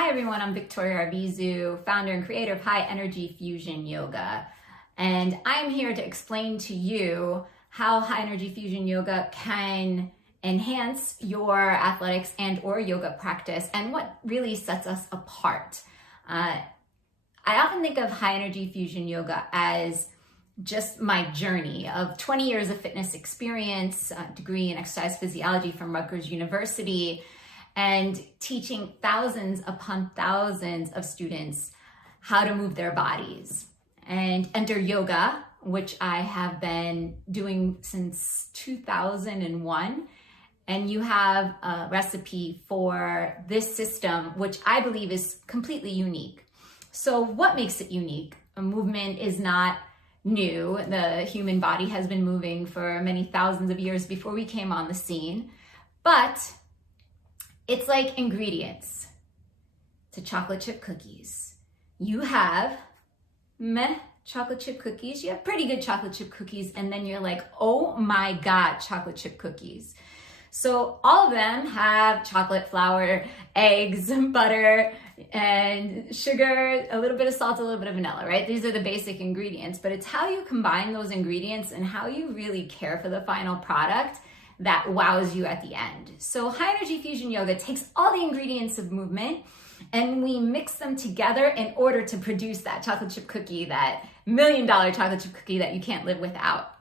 Hi everyone, I'm Victoria Arvizu, founder and creator of High Energy Fusion Yoga. And I'm here to explain to you how High Energy Fusion Yoga can enhance your athletics and or yoga practice and what really sets us apart. I often think of High Energy Fusion Yoga as just my journey of 20 years of fitness experience, a degree in exercise physiology from Rutgers University, and teaching thousands upon thousands of students how to move their bodies. And enter yoga, which I have been doing since 2001. And you have a recipe for this system, which I believe is completely unique. So what makes it unique? A movement is not new. The human body has been moving for many thousands of years before we came on the scene. But it's like ingredients to chocolate chip cookies. You have chocolate chip cookies. You have pretty good chocolate chip cookies. And then you're like, oh my God, chocolate chip cookies. So all of them have chocolate, flour, eggs, butter, and sugar, a little bit of salt, a little bit of vanilla, right? These are the basic ingredients, but it's how you combine those ingredients and how you really care for the final product that wows you at the end. So High Energy Fusion Yoga takes all the ingredients of movement and we mix them together in order to produce that chocolate chip cookie, that $1 million chocolate chip cookie that you can't live without.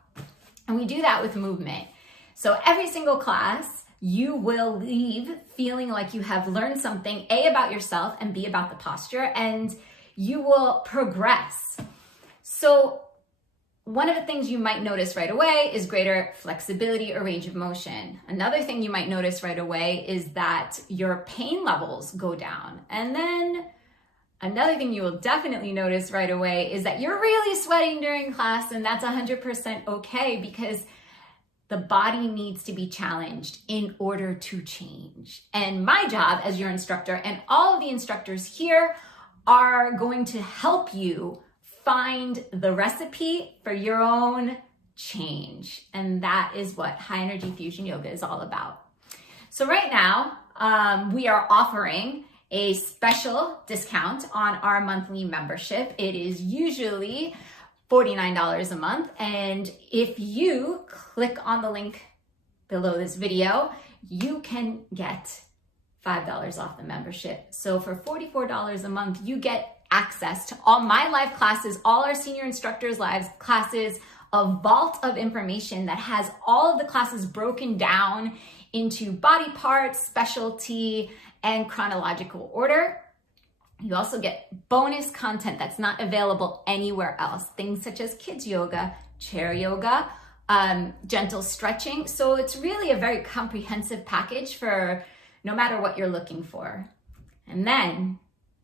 And we do that with movement. So every single class, you will leave feeling like you have learned something, A, about yourself, and B, about the posture, and you will progress. So one of the things you might notice right away is greater flexibility or range of motion. Another thing you might notice right away is that your pain levels go down. And then another thing you will definitely notice right away is that you're really sweating during class, and that's 100% okay because the body needs to be challenged in order to change. And my job as your instructor and all of the instructors here are going to help you find the recipe for your own change. And that is what High Energy Fusion Yoga is all about. So right now, we are offering a special discount on our monthly membership. It is usually $49 a month. And if you click on the link below this video, you can get $5 off the membership. So for $44 a month, you get access to all my live classes, all our senior instructors' live classes, a vault of information that has all of the classes broken down into body parts, specialty, and chronological order. You also get bonus content that's not available anywhere else. Things such as kids yoga, chair yoga, gentle stretching. So it's really a very comprehensive package for no matter what you're looking for. And then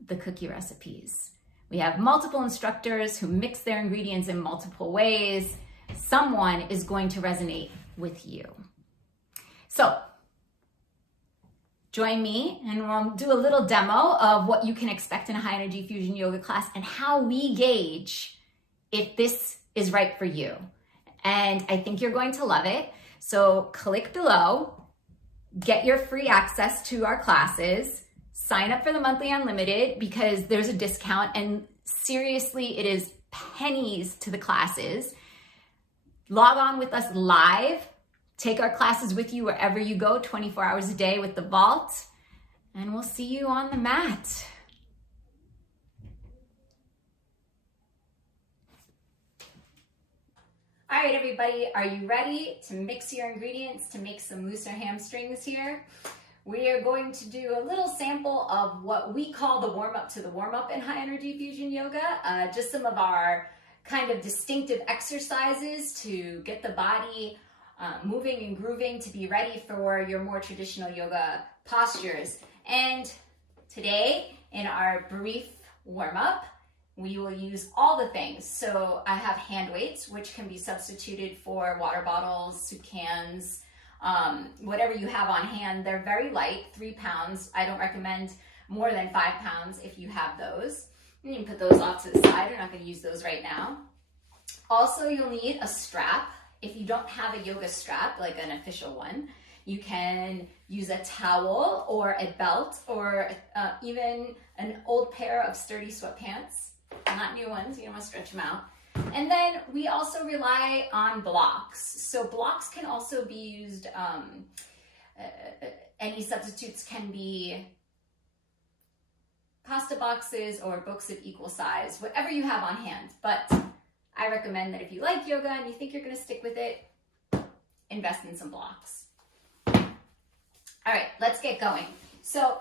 the cookie recipes. We have multiple instructors who mix their ingredients in multiple ways. Someone is going to resonate with you. So join me and we'll do a little demo of what you can expect in a High Energy Fusion Yoga class and how we gauge if this is right for you. And I think you're going to love it. So click below, get your free access to our classes, sign up for the monthly unlimited because there's a discount and seriously, it is pennies to the classes. Log on with us live. Take our classes with you wherever you go, 24 hours a day with the vault, and we'll see you on the mat. All right, everybody, are you ready to mix your ingredients to make some looser hamstrings here? We are going to do a little sample of what we call the warm-up to the warm-up in High Energy Fusion Yoga, just some of our kind of distinctive exercises to get the body moving and grooving to be ready for your more traditional yoga postures. And today, in our brief warm-up, we will use all the things. So I have hand weights, which can be substituted for water bottles, soup cans, whatever you have on hand. They're very light, 3 pounds. I don't recommend more than 5 pounds if you have those. You can put those off to the side. We're not going to use those right now. Also, you'll need a strap. If you don't have a yoga strap, like an official one, You can use a towel or a belt or even an old pair of sturdy sweatpants, not new ones, you don't want to stretch them out. And then we also rely on blocks. So blocks can also be used, any substitutes can be pasta boxes or books of equal size, whatever you have on hand. But I recommend that if you like yoga and you think you're going to stick with it, invest in some blocks. All right, let's get going. So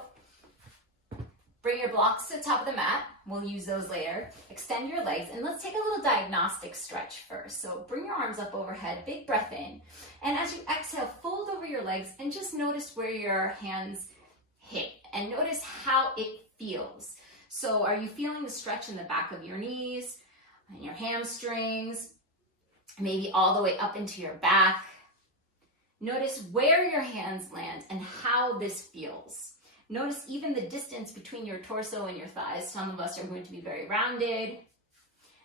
bring your blocks to the top of the mat. We'll use those later. Extend your legs, and let's take a little diagnostic stretch first. So bring your arms up overhead, big breath in. And as you exhale, fold over your legs and just notice where your hands hit and notice how it feels. So are you feeling the stretch in the back of your knees and your hamstrings, maybe all the way up into your back? Notice where your hands land and how this feels. Notice even the distance between your torso and your thighs. Some of us are going to be very rounded.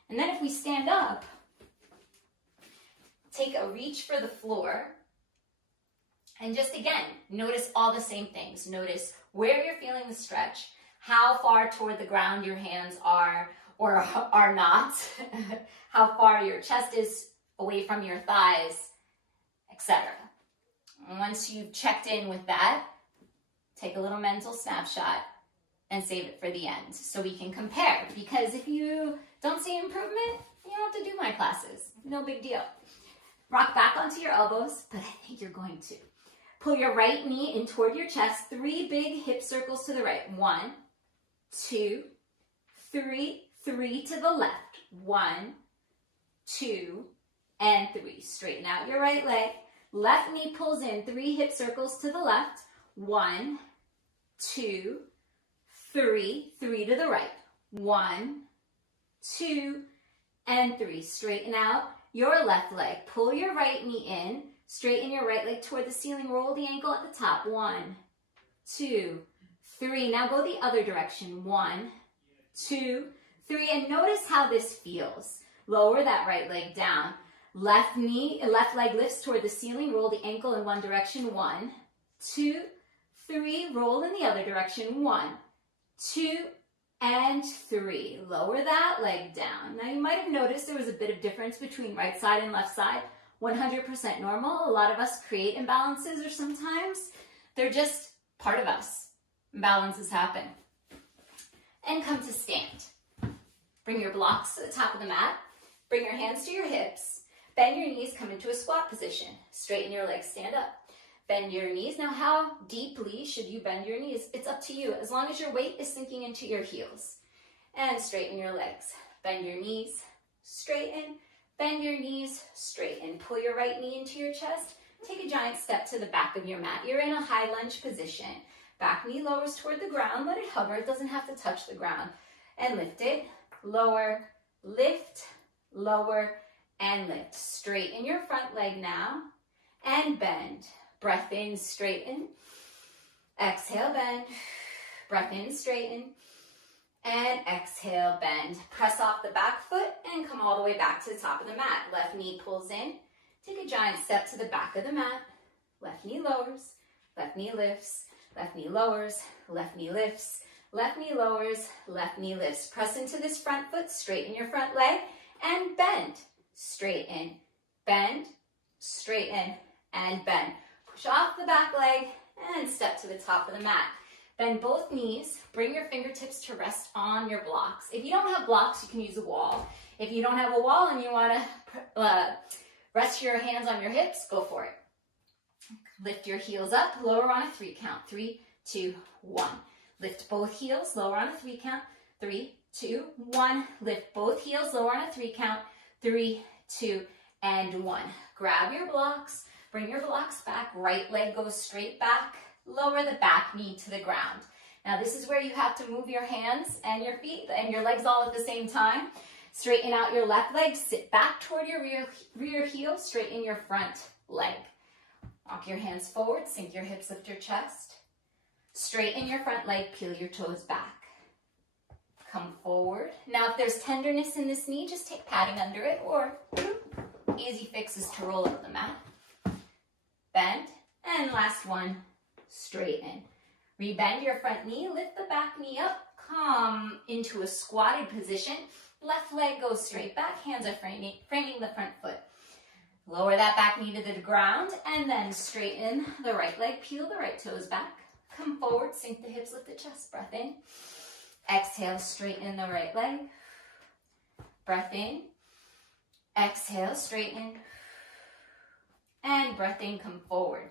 And then if we stand up, take a reach for the floor. And just again, notice all the same things. Notice where you're feeling the stretch, how far toward the ground your hands are or are not, how far your chest is away from your thighs, etc. And once you've checked in with that, take a little mental snapshot and save it for the end so we can compare. Because if you don't see improvement, you don't have to do my classes. No big deal. Rock back onto your elbows, but I think you're going to. Pull your right knee in toward your chest. 3 big hip circles to the right. 1, 2, 3. 3 to the left. 1, 2, and 3. Straighten out your right leg. Left knee pulls in. 3 hip circles to the left. 1, 2, 3. 3 to the right. 1, 2, and 3. Straighten out your left leg. Pull your right knee in. Straighten your right leg toward the ceiling. Roll the ankle at the top. 1, 2, 3. Now go the other direction. 1, 2, 3. And notice how this feels. Lower that right leg down. Left leg lifts toward the ceiling. Roll the ankle in one direction. 1, 2, 3. Roll in the other direction. 1, 2, and 3. Lower that leg down. Now you might have noticed there was a bit of difference between right side and left side. 100% normal. A lot of us create imbalances, or sometimes they're just part of us. Imbalances happen. And come to stand. Bring your blocks to the top of the mat. Bring your hands to your hips. Bend your knees, come into a squat position. Straighten your legs, stand up. Bend your knees. Now, how deeply should you bend your knees? It's up to you, as long as your weight is sinking into your heels. And straighten your legs. Bend your knees, straighten. Bend your knees, straighten. Pull your right knee into your chest. Take a giant step to the back of your mat. You're in a high lunge position. Back knee lowers toward the ground. Let it hover. It doesn't have to touch the ground. And lift it. Lower, lift, lower, and lift. Straighten your front leg now. And bend. Breath in, straighten. Exhale, bend. Breath in, straighten. And exhale, bend. Press off the back foot and come all the way back to the top of the mat. Left knee pulls in. Take a giant step to the back of the mat. Left knee lowers. Left knee lifts. Left knee lowers. Left knee lifts. Left knee lowers. Left knee lifts. Press into this front foot. Straighten your front leg. And bend. Straighten. Bend. Straighten. And bend. Push off the back leg and step to the top of the mat. Bend both knees. Bring your fingertips to rest on your blocks. If you don't have blocks, you can use a wall. If you don't have a wall and you want to rest your hands on your hips, go for it. Lift your heels up. Lower on a 3 count. 3, 2, 1. Lift both heels. Lower on a 3 count. 3, 2, 1. Lift both heels. Lower on a 3 count. 3, 2, and 1. Grab your blocks. Bring your blocks back. Right leg goes straight back. Lower the back knee to the ground. Now this is where you have to move your hands and your feet and your legs all at the same time. Straighten out your left leg. Sit back toward your rear heel. Straighten your front leg. Walk your hands forward. Sink your hips. Lift your chest. Straighten your front leg. Peel your toes back. Come forward. Now if there's tenderness in this knee, just take padding under it, or easy fix is to roll up the mat. Bend And last one, straighten. Rebend your front knee, lift the back knee up, come into a squatted position. Left leg goes straight back, hands are framing the front foot. Lower that back knee to the ground and then straighten the right leg, peel the right toes back. Come forward, sink the hips, lift the chest, breath in. Exhale, straighten the right leg. Breath in. Exhale, straighten. And breath in, come forward.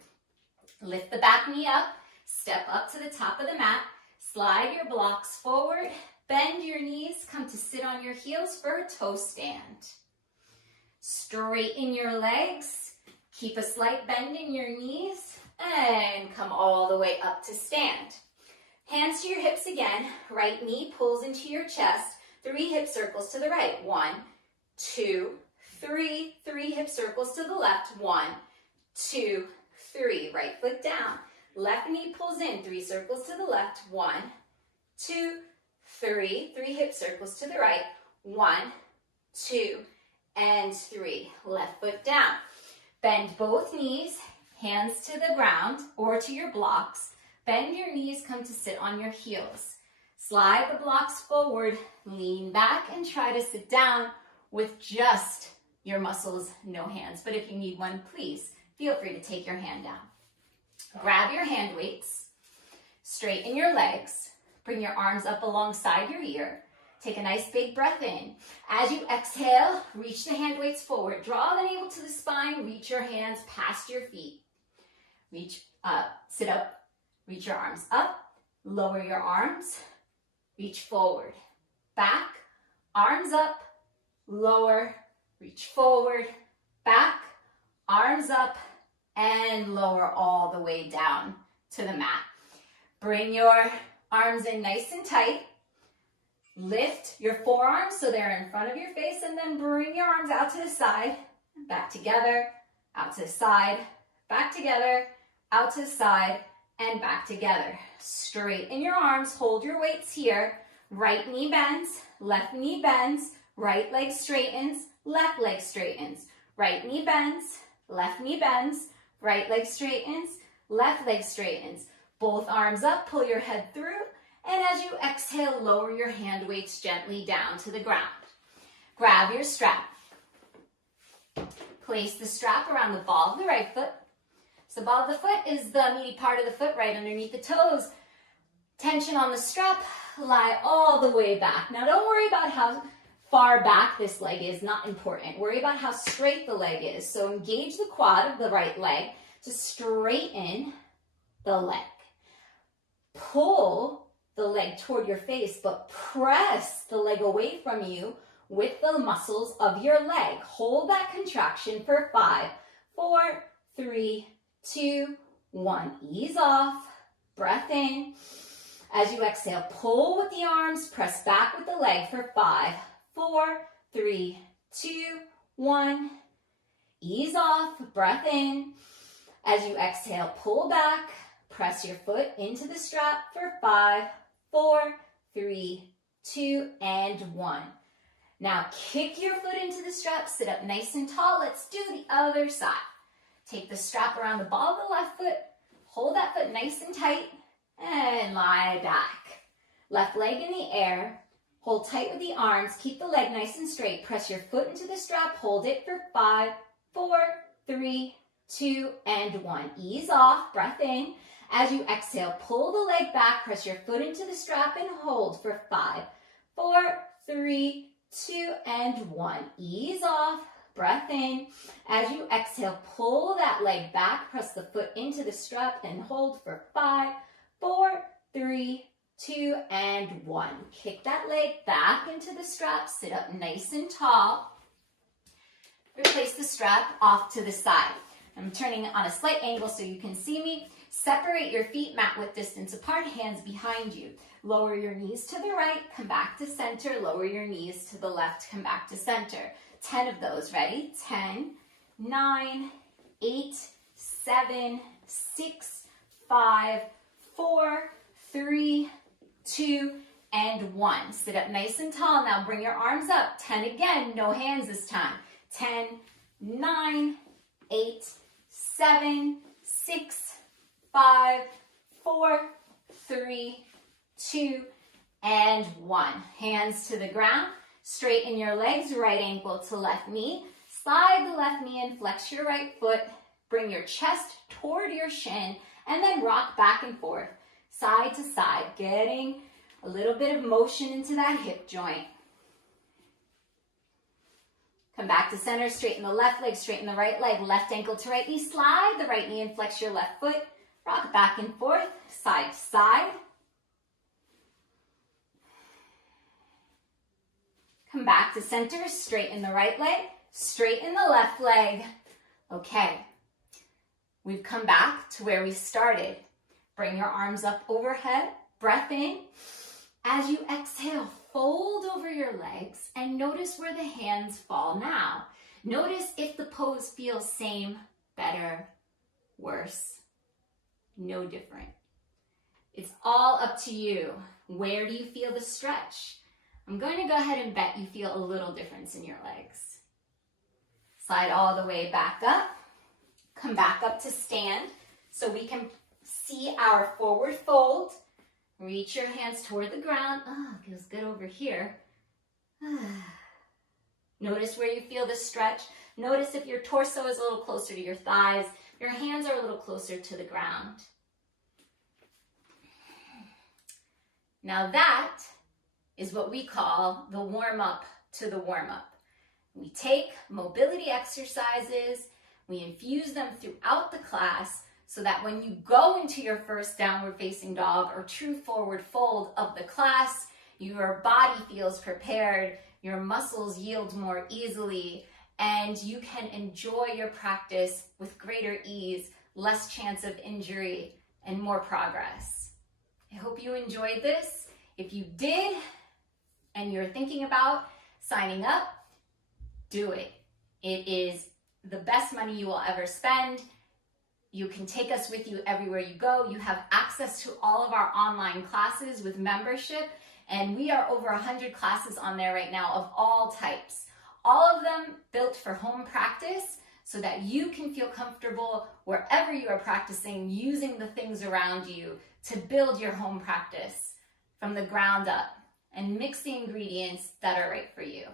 Lift the back knee up, step up to the top of the mat, slide your blocks forward, bend your knees, come to sit on your heels for a toe stand. Straighten your legs, keep a slight bend in your knees, and come all the way up to stand. Hands to your hips again, right knee pulls into your chest, 3 hip circles to the right, 1, 2, 3, 3 hip circles to the left, 1, 2, 3, right foot down, left knee pulls in, 3 circles to the left, 1, 2, 3, 3 hip circles to the right, 1, 2, and 3, left foot down. Bend both knees, hands to the ground or to your blocks. Bend your knees, come to sit on your heels. Slide the blocks forward, lean back and try to sit down with just your muscles, no hands. But if you need one, please feel free to take your hand down. Grab your hand weights, straighten your legs, bring your arms up alongside your ear. Take a nice big breath in. As you exhale, reach the hand weights forward. Draw the navel to the spine, reach your hands past your feet. Reach up, sit up, reach your arms up, lower your arms, reach forward, back, arms up, lower, reach forward, back, arms up, and lower all the way down to the mat. Bring your arms in nice and tight. Lift your forearms so they're in front of your face, and then bring your arms out to the side, back together, out to the side, back together, out to the side, and back together. Straighten your arms, hold your weights here. Right knee bends, left knee bends, right leg straightens, left leg straightens. Right knee bends, left knee bends, right leg straightens, left leg straightens. Both arms up, pull your head through. And as you exhale, lower your hand weights gently down to the ground. Grab your strap. Place the strap around the ball of the right foot. So the ball of the foot is the meaty part of the foot right underneath the toes. Tension on the strap, lie all the way back. Now don't worry about how far back this leg is, not important. Worry about how straight the leg is. So engage the quad of the right leg to straighten the leg. Pull the leg toward your face, but press the leg away from you with the muscles of your leg. Hold that contraction for 5, 4, 3, 2, 1. Ease off, breath in. As you exhale, pull with the arms, press back with the leg for 5, 4, 3, 2, 1. Ease off, breath in. As you exhale, pull back, press your foot into the strap for 5, 4, 3, 2, and 1. Now kick your foot into the strap, sit up nice and tall. Let's do the other side. Take the strap around the ball of the left foot, hold that foot nice and tight, and lie back. Left leg in the air, hold tight with the arms, keep the leg nice and straight. Press your foot into the strap, hold it for 5, 4, 3, 2, and 1. Ease off, breath in. As you exhale, pull the leg back, press your foot into the strap and hold for 5, 4, 3, 2, and 1. Ease off, breath in. As you exhale, pull that leg back, press the foot into the strap and hold for 5, 4, 3, 2, and 1. Kick that leg back into the strap, sit up nice and tall. Replace the strap off to the side. I'm turning it on a slight angle so you can see me. Separate your feet mat width distance apart, hands behind you. Lower your knees to the right, come back to center. Lower your knees to the left, come back to center. 10 of those, ready? 10, 9, 8, 7, 6, 5, 4, 3, 2, and 1. Sit up nice and tall. Now bring your arms up. 10 again, no hands this time. 10, 9, 8, 7, 6, 5, 4, 3, 2, and 1. Hands to the ground. Straighten your legs, right ankle to left knee. Slide the left knee in, flex your right foot. Bring your chest toward your shin, and then rock back and forth, side to side, getting a little bit of motion into that hip joint. Come back to center, straighten the left leg, straighten the right leg, left ankle to right knee, slide the right knee and flex your left foot, rock back and forth, side to side. Come back to center, straighten the right leg, straighten the left leg. Okay, we've come back to where we started. Bring your arms up overhead, breath in. As you exhale, fold over your legs and notice where the hands fall now. Notice if the pose feels same, better, worse, no different. It's all up to you. Where do you feel the stretch? I'm going to go ahead and bet you feel a little difference in your legs. Slide all the way back up. Come back up to stand so we can see our forward fold. Reach your hands toward the ground. Oh, feels good over here. Notice where you feel the stretch. Notice if your torso is a little closer to your thighs. Your hands are a little closer to the ground. Now that is what we call the warm-up to the warm-up. We take mobility exercises, we infuse them throughout the class so that when you go into your first downward facing dog or true forward fold of the class, your body feels prepared, your muscles yield more easily, and you can enjoy your practice with greater ease, less chance of injury, and more progress. I hope you enjoyed this. If you did, and you're thinking about signing up, do it. It is the best money you will ever spend. You can take us with you everywhere you go. You have access to all of our online classes with membership, and we are over 100 classes on there right now of all types. All of them built for home practice so that you can feel comfortable wherever you are practicing using the things around you to build your home practice from the ground up and mix the ingredients that are right for you.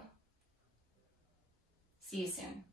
See you soon.